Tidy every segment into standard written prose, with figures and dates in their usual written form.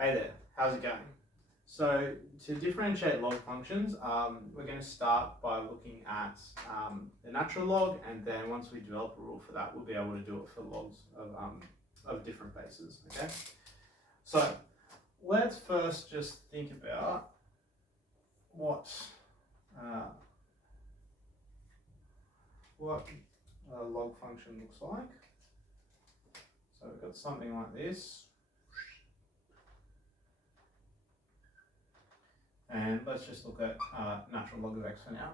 Hey there, how's it going? So to differentiate log functions, we're going to start by looking at the natural log, and then once we develop a rule for that, we'll be able to do it for logs of different bases, okay? So let's first just think about what a log function looks like. So we've got something like this. And let's just look at natural log of x for now.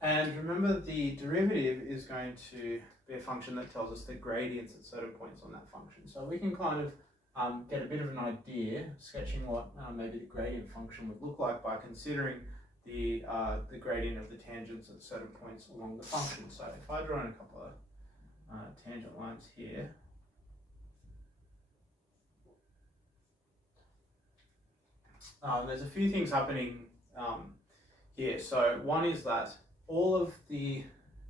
And remember, the derivative is going to be a function that tells us the gradients at certain points on that function. So we can kind of get a bit of an idea, sketching what maybe the gradient function would look like by considering the gradient of the tangents at certain points along the function. So if I draw in a couple of tangent lines here, there's a few things happening here. So one is that all of the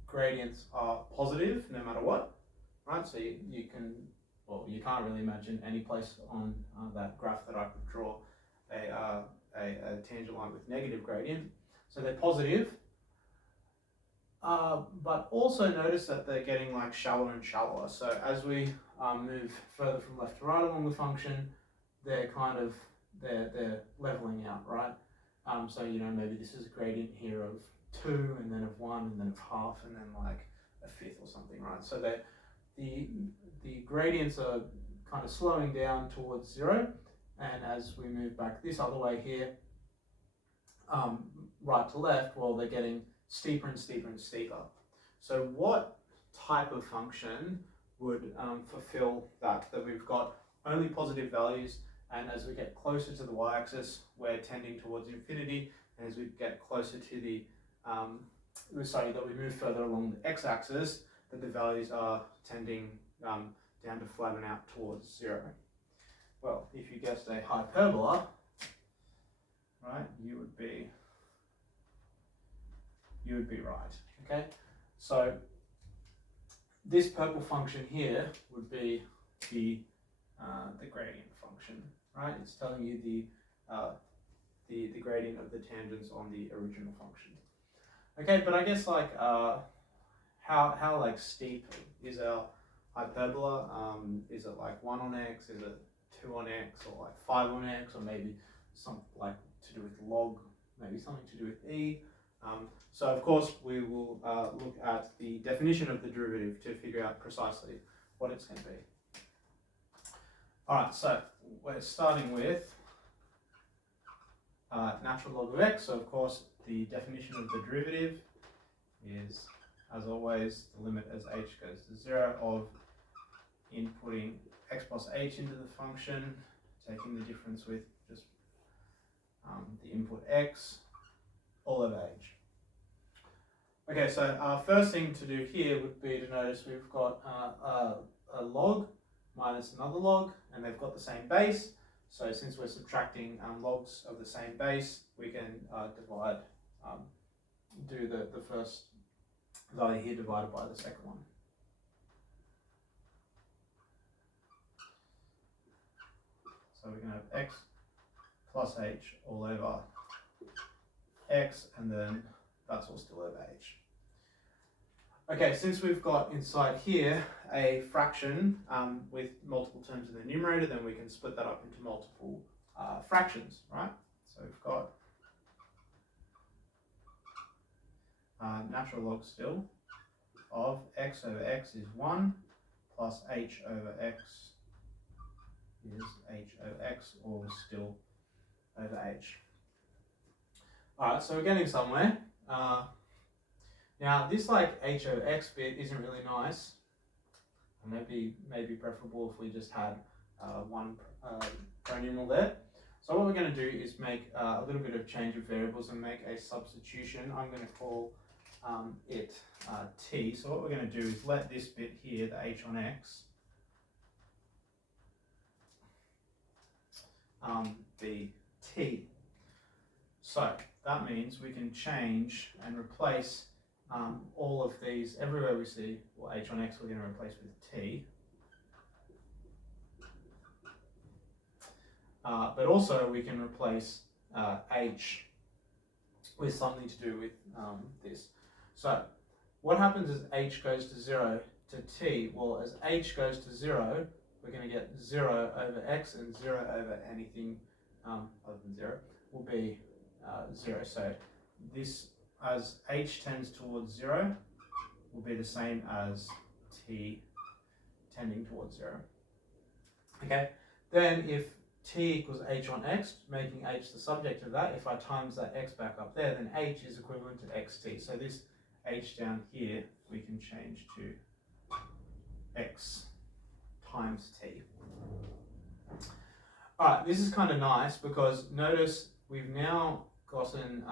gradients are positive no matter what, right? So you can't really imagine any place on that graph that I could draw a tangent line with negative gradient. So they're positive, but also notice that they're getting like shallower and shallower. So as we move further from left to right along the function, they're kind of they're leveling out, right? So maybe this is a gradient here of 2, and then of 1, and then of half, and then like a fifth or something, right? So that the gradients are kind of slowing down towards 0, and as we move back this other way here, right to left, well, they're getting steeper and steeper and steeper. So what type of function would fulfill that we've got only positive values, and as we get closer to the y-axis, we're tending towards infinity, and as we get closer to the that we move further along the x-axis, that the values are tending down to flatten out towards 0. Well, if you guessed a hyperbola, right, you would be right. Okay, so this purple function here would be the gradient function, right? It's telling you the gradient of the tangents on the original function. Okay, but I guess like how like steep is our hyperbola? Is it like 1 on x? Is it 2 on x, or like 5 on x, or maybe something like to do with log, maybe something to do with e? So of course we will look at the definition of the derivative to figure out precisely what it's going to be. All right, so we're starting with natural log of x. So of course the definition of the derivative is, as always, the limit as h goes to 0 of inputting x plus h into the function, taking the difference with just the input x, all over h. Okay, so our first thing to do here would be to notice we've got a log minus another log, and they've got the same base. So since we're subtracting logs of the same base, we can do the first value here divided by the second one. So we can have x plus h all over x, and then that's all still over h. Okay, since we've got inside here a fraction with multiple terms in the numerator, then we can split that up into multiple fractions, right? So we've got natural log still of x over x is 1, plus h over x is h over x, or still over h. Alright, so we're getting somewhere. Now this like h over x bit isn't really nice. Maybe preferable if we just had one pronumeral there. So what we're going to do is make a little bit of change of variables and make a substitution. I'm going to call it t. So what we're going to do is let this bit here, the h on x, be t. So that means we can change and replace all of these. Everywhere we see h on x, we're going to replace with t. but also we can replace h with something to do with this. So what happens as h goes to 0 to t? Well, as h goes to 0, we're going to get 0 over x, and 0 over anything other than 0 will be 0. So this, as h tends towards 0, will be the same as t tending towards 0. Okay, then if t equals h on x, making h the subject of that, if I times that x back up there, then h is equivalent to xt. So this h down here we can change to x times t. Alright, this is kind of nice because notice we've now gotten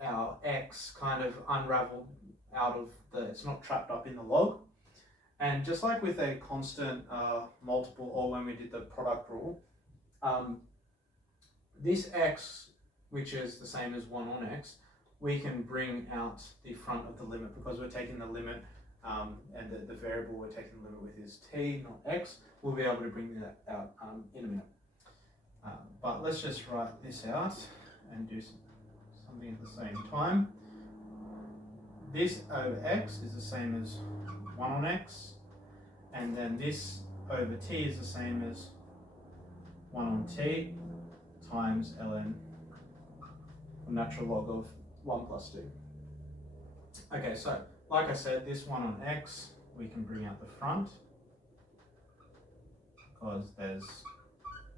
our x kind of unraveled out of it's not trapped up in the log. And just like with a constant multiple, or when we did the product rule, this x, which is the same as 1 on x, we can bring out the front of the limit because we're taking the limit and the variable we're taking the limit with is t, not x. We'll be able to bring that out in a minute. But let's just write this out and do something at the same time. This over x is the same as 1 on x, and then this over t is the same as 1 on t times ln, the natural log of 1 plus 2. Okay, so like I said, this 1 on x, we can bring out the front because there's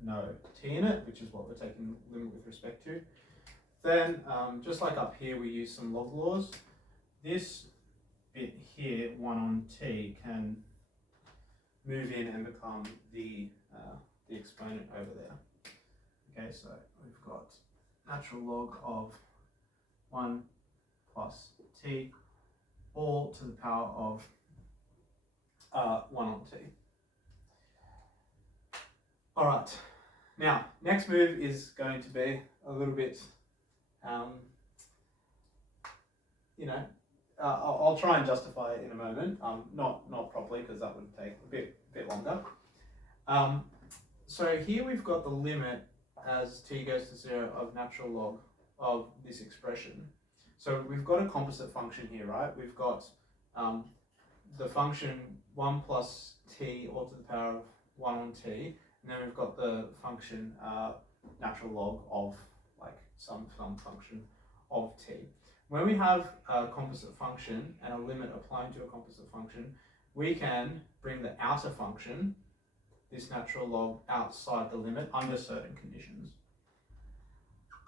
no t in it, which is what we're taking the limit with respect to. Then, just like up here, we use some log laws. This bit here, 1 on t, can move in and become the exponent over there. Okay, so we've got natural log of 1 plus t, all to the power of 1 on t. All right, now next move is going to be a little bit, I'll try and justify it in a moment, not properly because that would take a bit longer. So here we've got the limit as t goes to 0 of natural log of this expression. So we've got a composite function here, right? We've got the function 1 plus t all to the power of 1 on t, and then we've got the function natural log of like some function of t. When we have a composite function and a limit applying to a composite function, we can bring the outer function, this natural log, outside the limit under certain conditions.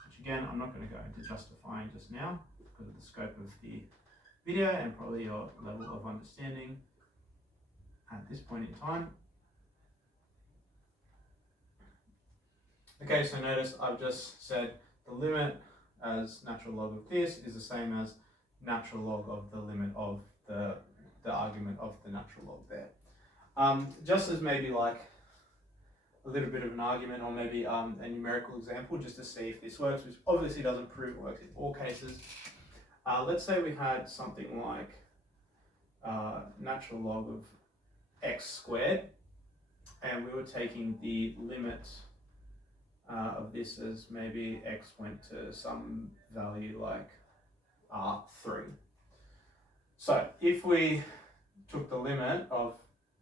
Which again, I'm not going to go into justifying just now because of the scope of the video and probably your level of understanding at this point in time. Okay, so notice I've just said the limit as natural log of this is the same as natural log of the limit of the argument of the natural log there. Just as maybe like a little bit of an argument, or maybe a numerical example just to see if this works, which obviously doesn't prove it works in all cases. Let's say we had something like natural log of x squared, and we were taking the limit of this as maybe x went to some value like 3. So if we took the limit of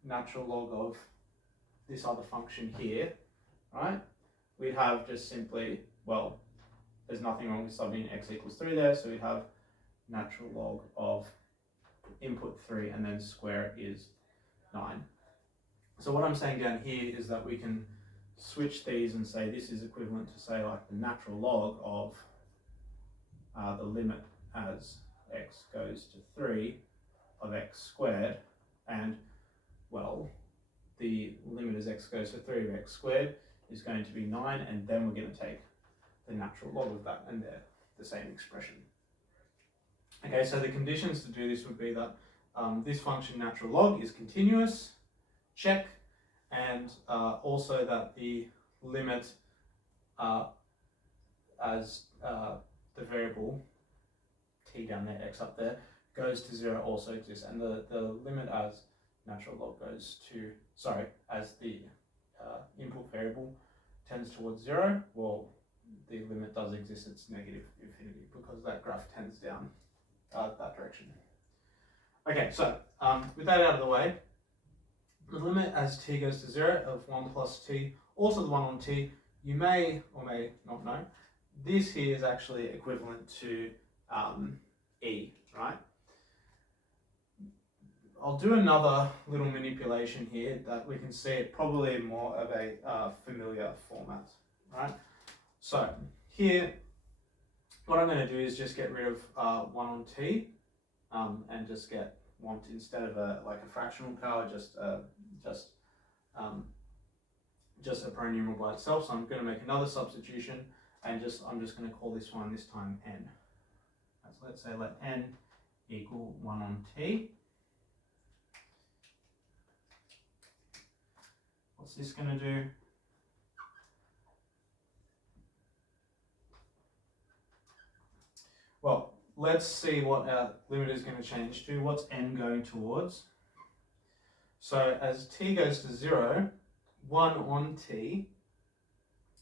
natural log of this other function here, right, we'd have just simply, well, there's nothing wrong with subbing x equals 3 there, so we'd have natural log of input 3 and then square is 9. So what I'm saying down here is that we can switch these and say this is equivalent to, say, like the natural log of the limit as x goes to 3 of x squared, and well, the limit as x goes to 3 of x squared is going to be 9, and then we're going to take the natural log of that, and they're the same expression. Okay, so the conditions to do this would be that this function natural log is continuous, check, and also that the limit as the variable t down there, x up there, goes to 0 also exists, and the limit as natural log goes to, as the input variable tends towards 0, well, the limit does exist, it's negative infinity because that graph tends down that direction. Okay, so with that out of the way, the limit as t goes to 0 of 1 plus t, also the 1 on t, you may or may not know, this here is actually equivalent to e, right? I'll do another little manipulation here that we can see it probably in more of a familiar format, right? So here, what I'm going to do is just get rid of 1 on t and just get 1 instead of a fractional power, just a polynomial by itself. So I'm going to make another substitution and I'm just going to call this one this time n. So let's say let n equal 1 on t. What's this going to do? Well, let's see what our limit is going to change to. What's n going towards? So as t goes to 0, 1 on t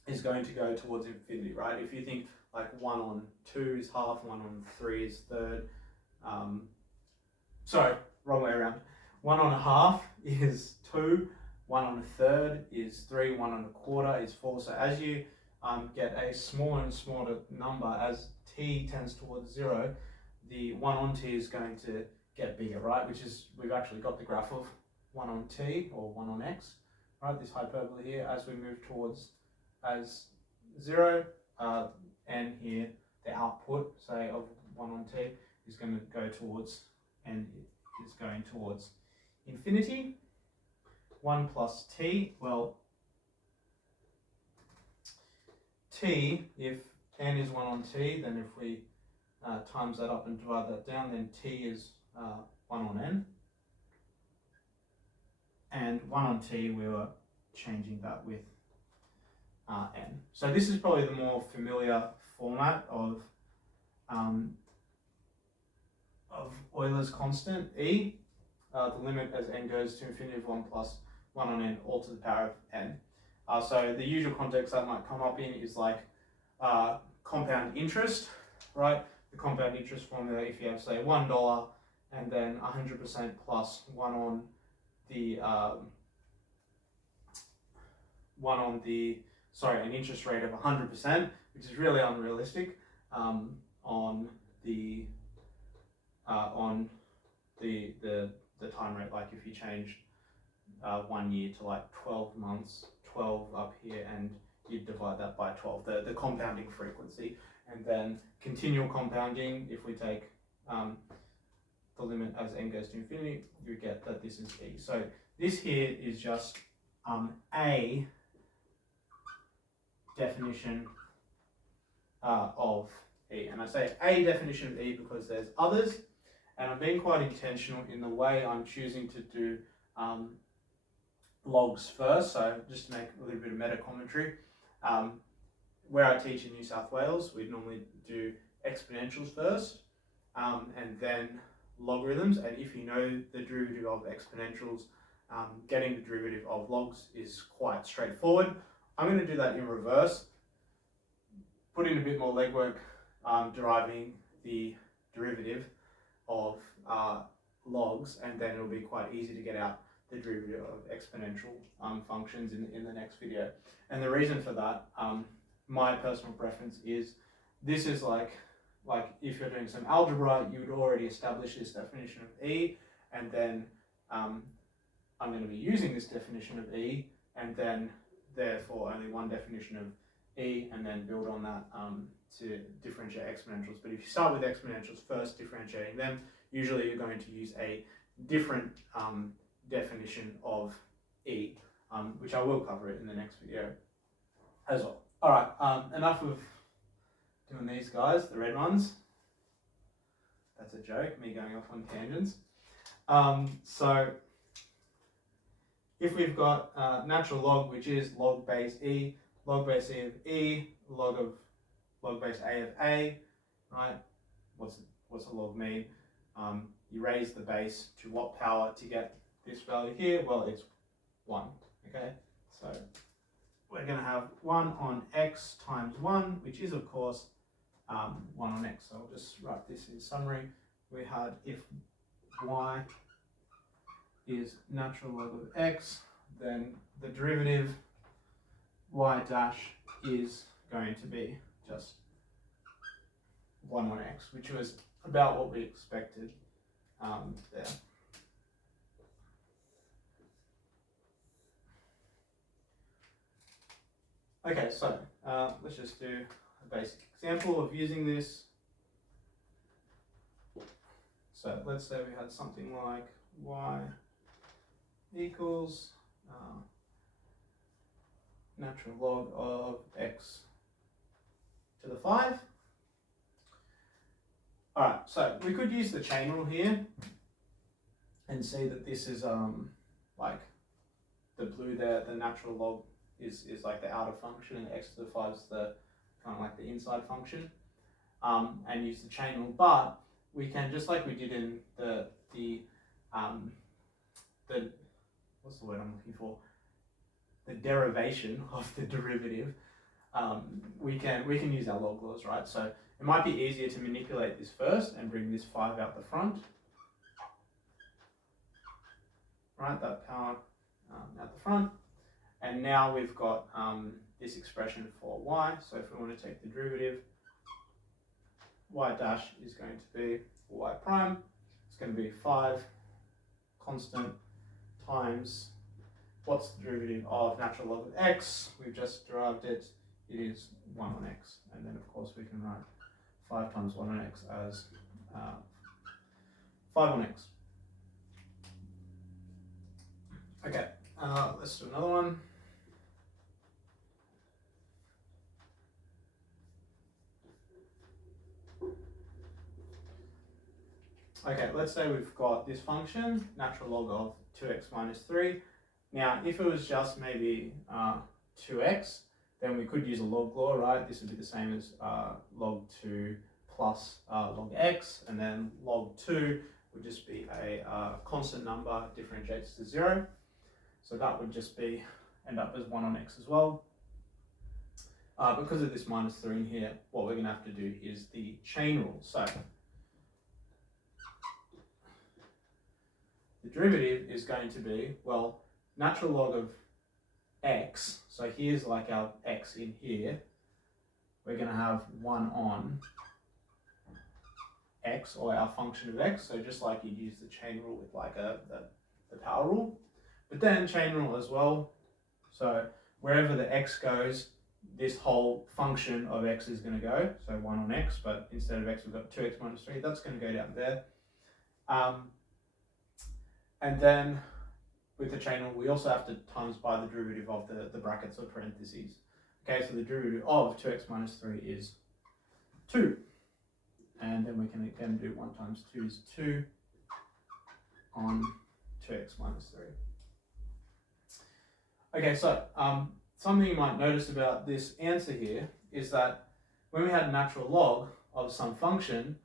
is going to go towards infinity, right? If you think like 1 on 2 is half, 1 on 3 is third. Sorry, wrong way around. 1 on a half is 2. 1 on a third is 3, 1 on a quarter is 4. So as you get a smaller and smaller number, as t tends towards 0, the 1 on t is going to get bigger, right? Which is, we've actually got the graph of 1 on t, or 1 on x, right? This hyperbola here, as we move towards as 0, and here, the output, say, of 1 on t is going to go towards, and is going towards infinity. 1 plus t, well, t, if n is 1 on t, then if we times that up and divide that down, then t is 1 on n. And 1 on t, we were changing that with n. So this is probably the more familiar format of Euler's constant, e. The limit as n goes to infinity of 1 plus 1 on n, all to the power of n. So the usual context that might come up in is like compound interest, right? The compound interest formula, if you have, say, $1 and then 100% plus 1 on an interest rate of 100%, which is really unrealistic on the time rate. Like if you changed 1 year to like 12 months, 12 up here, and you divide that by 12, the compounding frequency, and then continual compounding, if we take the limit as n goes to infinity, you get that this is e. So this here is just a definition of e. And I say a definition of e because there's others, and I'm being quite intentional in the way I'm choosing to do logs first. So just to make a little bit of meta commentary, where I teach in New South Wales, we'd normally do exponentials first, and then logarithms. And if you know the derivative of exponentials, getting the derivative of logs is quite straightforward. I'm going to do that in reverse, put in a bit more legwork, deriving the derivative of logs, and then it'll be quite easy to get out the derivative of exponential functions in the next video. And the reason for that, my personal preference is, this is like if you're doing some algebra, you would already establish this definition of e, and then I'm going to be using this definition of e, and then therefore only one definition of e, and then build on that to differentiate exponentials. But if you start with exponentials first, differentiating them, usually you're going to use a different definition of e, which I will cover it in the next video as well. All right, enough of doing these guys, the red ones. That's a joke, me going off on tangents. So if we've got natural log, which is log base e of e, log base a of a, right? What's a log mean? You raise the base to what power to get this value here? Well, it's 1, okay? So we're going to have 1 on x times 1, which is of course 1 on x. So I'll just write this in summary. We had if y is natural log of x, then the derivative y dash is going to be just 1 on x, which was about what we expected there. Okay, so let's just do a basic example of using this. So let's say we had something like y equals natural log of x to the 5. Alright, so we could use the chain rule here and see that this is like the blue there, the natural log is like the outer function, and x to the 5 is the kind of like the inside function, and use the chain rule. But we can, just like we did in the what's the word I'm looking for? The derivation of the derivative. We can use our log laws, right? So it might be easier to manipulate this first and bring this 5 out the front, right? That power out the front. And now we've got this expression for y. So if we want to take the derivative, y dash is going to be, for y prime, it's going to be 5 constant times, what's the derivative of natural log of x? We've just derived it. It is 1 on x. And then of course we can write 5 times 1 on x as 5 on x. Okay, let's do another one. Okay, let's say we've got this function, natural log of 2x minus 3. Now, if it was just maybe 2x, then we could use a log law, right? This would be the same as log 2 plus log x, and then log 2 would just be a constant number, differentiates to 0. So that would just be end up as 1 on x as well. Because of this minus 3 in here, what we're going to have to do is the chain rule. So the derivative is going to be, well, natural log of x, so here's like our x in here, we're going to have 1 on x, or our function of x, so just like you'd use the chain rule with like the power rule, but then chain rule as well, so wherever the x goes, this whole function of x is going to go, so 1 on x, but instead of x we've got 2x minus 3, that's going to go down there. And then with the chain rule, we also have to times by the derivative of the brackets or parentheses. Okay, so the derivative of 2x minus 3 is 2. And then we can again do 1 times 2 is 2 on 2x minus 3. Okay, so something you might notice about this answer here is that when we had a natural log of some function,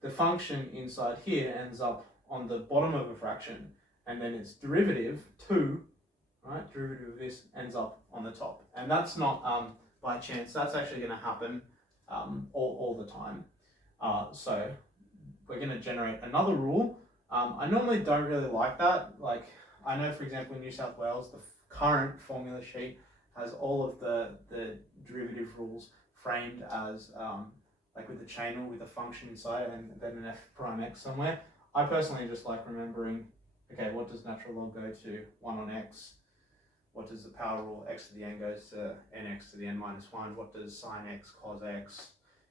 the function inside here ends up on the bottom of a fraction, and then its derivative, 2, right, derivative of this ends up on the top. And that's not by chance, that's actually going to happen all the time. So we're going to generate another rule. I normally don't really like that. Like, I know, for example, in New South Wales, the current formula sheet has all of the derivative rules framed as like with the chain rule with a function inside and then an f prime x somewhere. I personally just like remembering, okay, what does natural log go to? 1 on x. What does the power rule x to the n goes to nx to the n minus 1? What does sine x, cos x,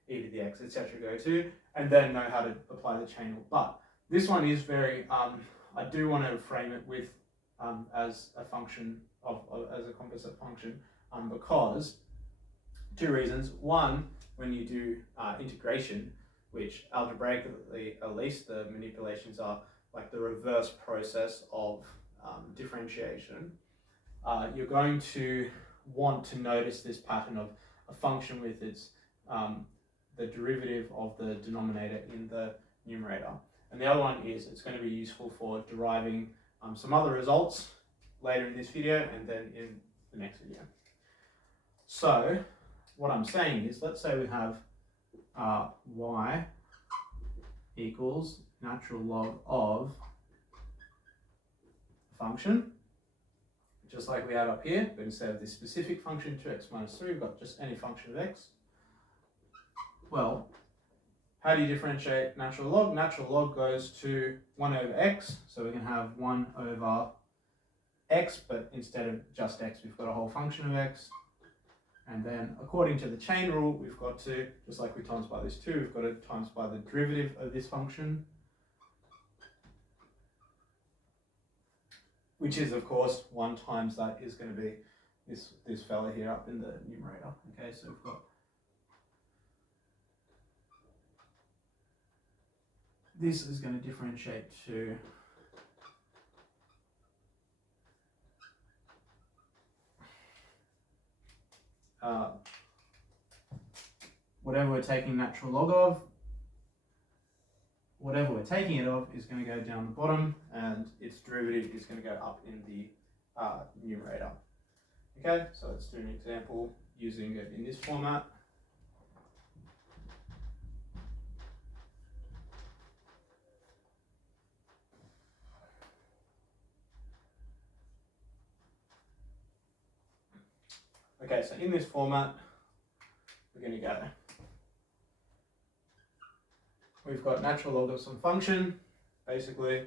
e to the x, etc. go to? And then know how to apply the chain rule. But this one is very, I do want to frame it with as a function as a composite function because 2 reasons. One, when you do integration, which algebraically at least the manipulations are like the reverse process of differentiation, you're going to want to notice this pattern of a function with its the derivative of the denominator in the numerator. And the other one is it's going to be useful for deriving some other results later in this video and then in the next video. So what I'm saying is, let's say we have y equals natural log of a function, just like we had up here, but instead of this specific function 2x minus 3, we've got just any function of x. Well, how do you differentiate natural log? Natural log goes to 1 over x, so we can have 1 over x, but instead of just x, we've got a whole function of x. And then according to the chain rule, we've got to, just like we times by this 2, we've got to times by the derivative of this function, which is, of course, 1 times that is going to be this fella here up in the numerator. Okay, so we've got this is going to differentiate to whatever we're taking natural log of, whatever we're taking it of is going to go down the bottom, and its derivative is going to go up in the numerator. Okay, so let's do an example using it in this format. Okay, so in this format, we're going to go. We've got natural log of some function. Basically,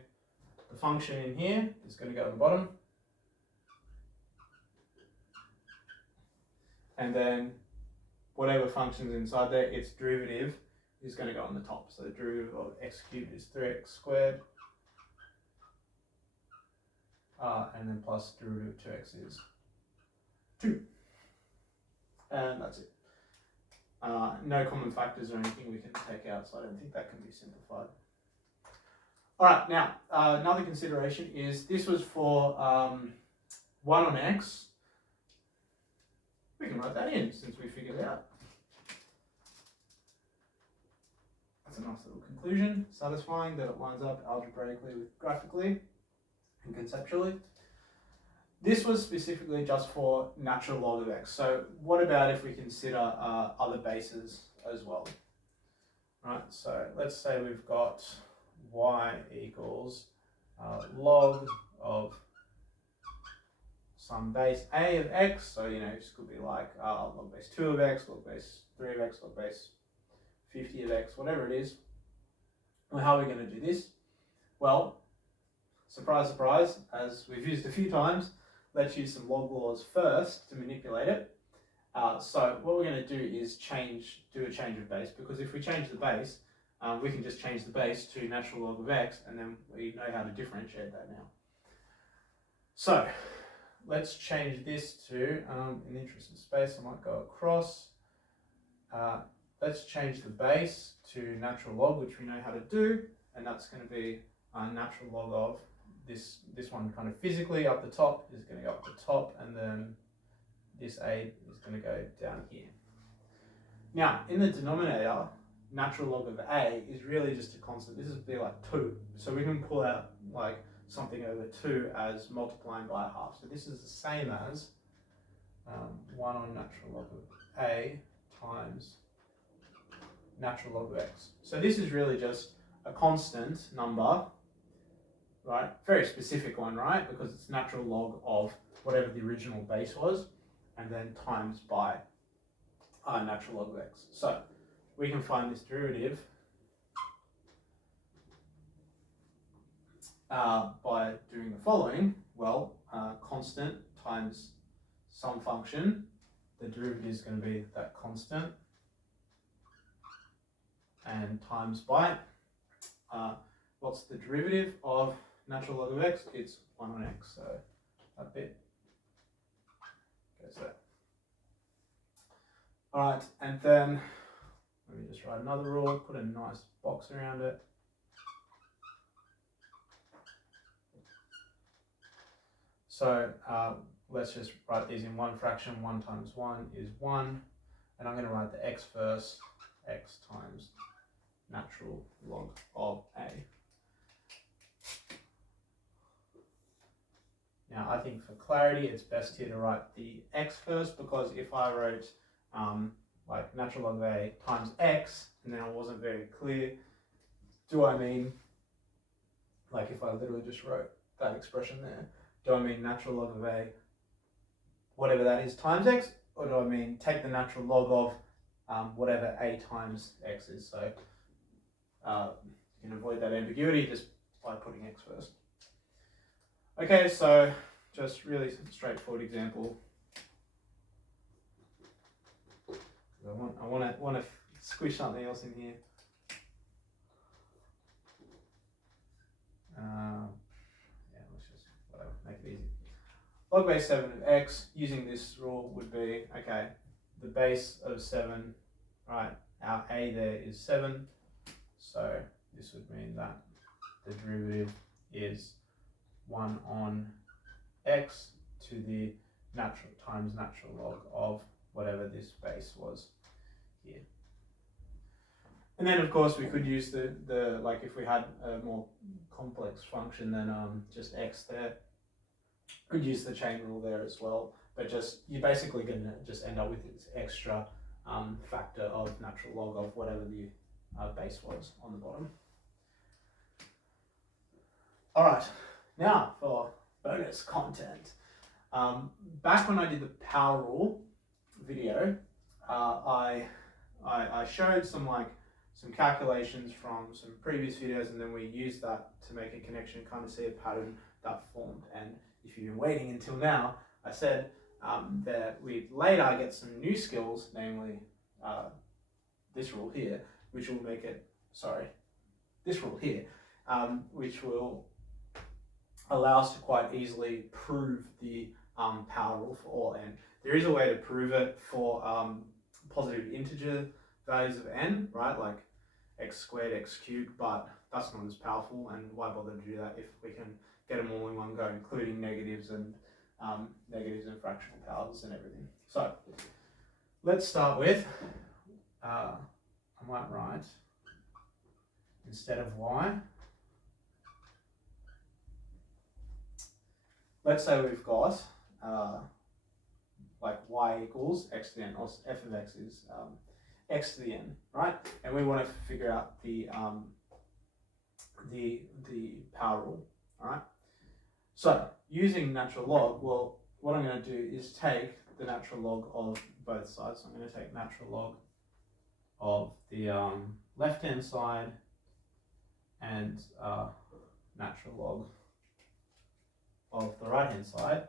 the function in here is going to go at the bottom. And then whatever function's inside there, its derivative is going to go on the top. So the derivative of x cubed is 3x squared. And then plus derivative of 2x is 2. And that's it. No common factors or anything we can take out, so I don't think that can be simplified. All right, now another consideration is this was for 1 on x. We can write that in since we figured it out. That's a nice little conclusion, satisfying that it lines up algebraically with graphically and conceptually. This was specifically just for natural log of x. So what about if we consider other bases as well? Right, so let's say we've got y equals log of some base a of x. So, you know, this could be like log base 2 of x, log base 3 of x, log base 50 of x, whatever it is. Well, how are we going to do this? Well, surprise, surprise, as we've used a few times, let's use some log laws first to manipulate it. So what we're going to do is do a change of base, because if we change the base, we can just change the base to natural log of x, and then we know how to differentiate that now. So let's change this to, in the interest of space, I might go across. Let's change the base to natural log, which we know how to do, and that's going to be natural log of this one kind of physically up the top is going to go up the top, and then this a is going to go down here. Now, in the denominator, natural log of a is really just a constant. This would be like 2. So we can pull out like something over 2 as multiplying by a half. So this is the same as 1 on natural log of a times natural log of x. So this is really just a constant number, right? Very specific one, right? Because it's natural log of whatever the original base was, and then times by natural log of x. So we can find this derivative by doing the following. Well, constant times some function, the derivative is going to be that constant, and times by what's the derivative of natural log of x? It's 1 on x, so that bit goes there. All right, and then let me just write another rule, put a nice box around it. So let's just write these in one fraction. 1 times 1 is 1, and I'm going to write the x first, x times natural log of a. Now I think for clarity it's best here to write the x first, because if I wrote like natural log of a times x and then I wasn't very clear, do I mean, like if I literally just wrote that expression there, do I mean natural log of a whatever that is times x, or do I mean take the natural log of whatever a times x is? So you can avoid that ambiguity just by putting x first. Okay, so just really straightforward example. I want to squish something else in here. Yeah, let's just whatever, make it easy. Log base 7 of x, using this rule would be, okay, the base of 7, right, our a there is 7, so this would mean that the derivative is 1 on x to the natural times natural log of whatever this base was here. And then of course we could use the like if we had a more complex function than just x there, could use the chain rule there as well, but just you're basically going to just end up with this extra factor of natural log of whatever the base was on the bottom. All right, now for bonus content. Back when I did the power rule video, I showed some calculations from some previous videos, and then we used that to make a connection, kind of see a pattern that formed. And if you've been waiting until now, I said that we later get some new skills, namely this rule here, which will make it, this rule here, which will allow us to quite easily prove the power rule for all n. There is a way to prove it for positive integer values of n, right, like x squared, x cubed, but that's not as powerful, and why bother to do that if we can get them all in one go, including negatives and fractional powers and everything. So let's start with, I might write, instead of y, let's say we've got like y equals x to the n, or f of x is x to the n, right? And we want to figure out the power rule, all right? So using natural log, well, what I'm going to do is take the natural log of both sides. So I'm going to take natural log of the left-hand side and natural log of the right-hand side.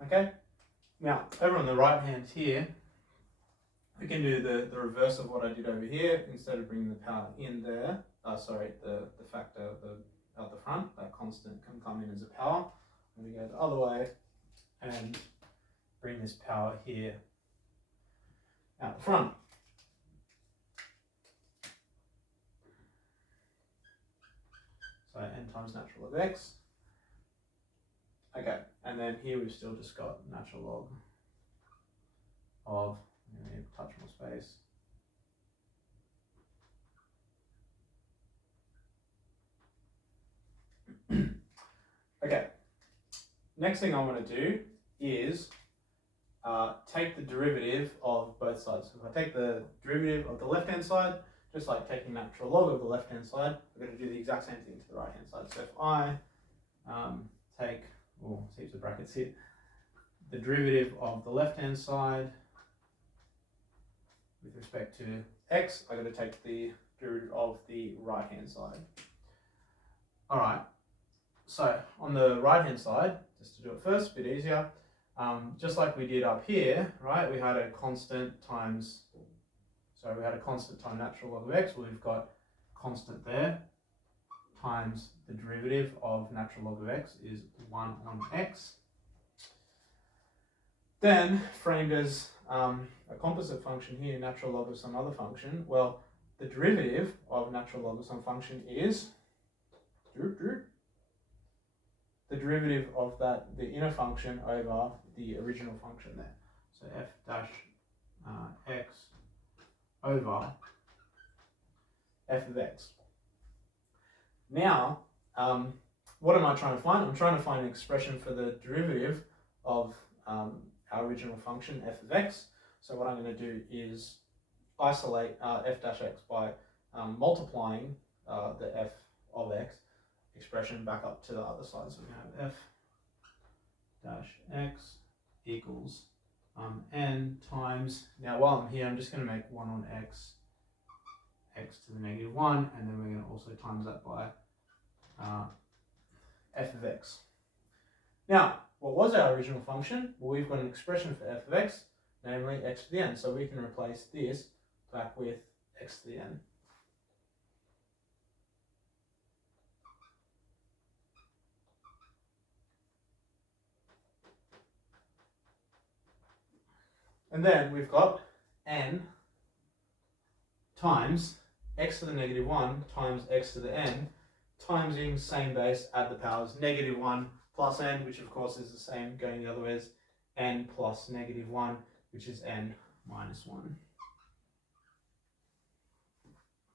Okay, now over on the right hand here, we can do the reverse of what I did over here. Instead of bringing the power in there, the factor out the front, that constant can come in as a power. I'm going to go the other way and bring this power here out the front. So n times natural log of x. Okay, and then here we've still just got natural log of, I'm going to touch more space, okay, next thing I want to do is take the derivative of both sides. So if I take the derivative of the left hand side, just like taking natural log of the left hand side, we're going to do the exact same thing to the right hand side. So if I take, see if the brackets here, the derivative of the left hand side with respect to x, I'm going to take the derivative of the right hand side. All right, so on the right hand side, just to do it first, a bit easier, just like we did up here, right, we had a constant times, we had a constant times natural log of x. Well, we've got constant there times the derivative of natural log of x is 1 on x. Then framed as a composite function here, natural log of some other function. Well, the derivative of natural log of some function is the derivative of the inner function over the original function there. So f dash x over f of x. Now, what am I trying to find? I'm trying to find an expression for the derivative of our original function f of x. So what I'm going to do is isolate f dash x by multiplying the f of x expression back up to the other side. So we have f dash x equals n times, now while I'm here, I'm just going to make 1 on x, x to the negative 1, and then we're going to also times that by f of x. Now, what was our original function? Well, we've got an expression for f of x, namely x to the n. So we can replace this back with x to the n. And then we've got n times x to the negative 1 times x to the n, times using same base, add the powers, negative 1 plus n, which of course is the same going the other way as n plus negative 1, which is n minus 1.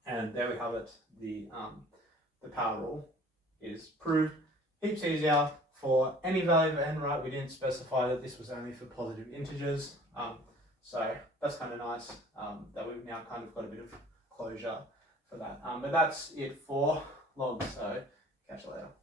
And there we have it. The power rule is proved. Heaps easier for any value of n, right? We didn't specify that this was only for positive integers. So that's kind of nice that we've now kind of got a bit of closure for that. But that's it for log. So catch you later.